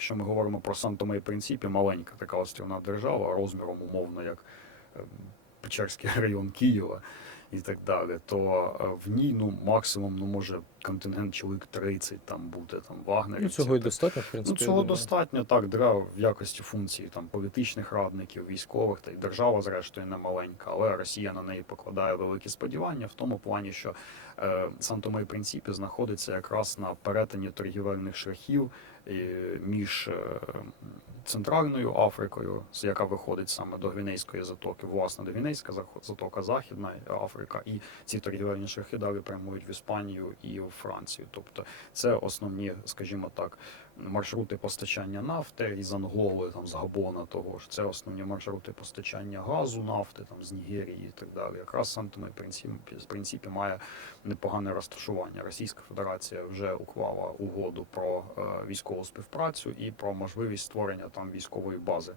якщо ми говоримо про Сан-Томе і Принципі, маленька така острівна держава, розміром умовно як е, Печерський район Києва і так далі, то е, в ній ну максимум ну може контингент чоловік 30 там бути там вагнерівців. Ну, цього і достатньо, в принципі. Ну, цього достатньо так для в якості функції там політичних радників, військових та й держава, зрештою, не маленька, але Росія на неї покладає великі сподівання в тому плані, що е, Сан-Томе Принципі знаходиться якраз на перетині торгівельних шляхів між е, Центральною Африкою, яка виходить саме до Гвінейської затоки, власне, до Гвінейська затока, Західна Африка, і ці торгівельні шляхи далі прямують в Іспанію і в Францію. Тобто це основні, скажімо так, маршрути постачання нафти із Анголи, там з Габона того ж. Це основні маршрути постачання газу, нафти там з Нігерії і так далі. Якраз принципі, в принципі має непогане розташування. Російська Федерація вже уклала угоду про е, військову співпрацю і про можливість створення там військової бази.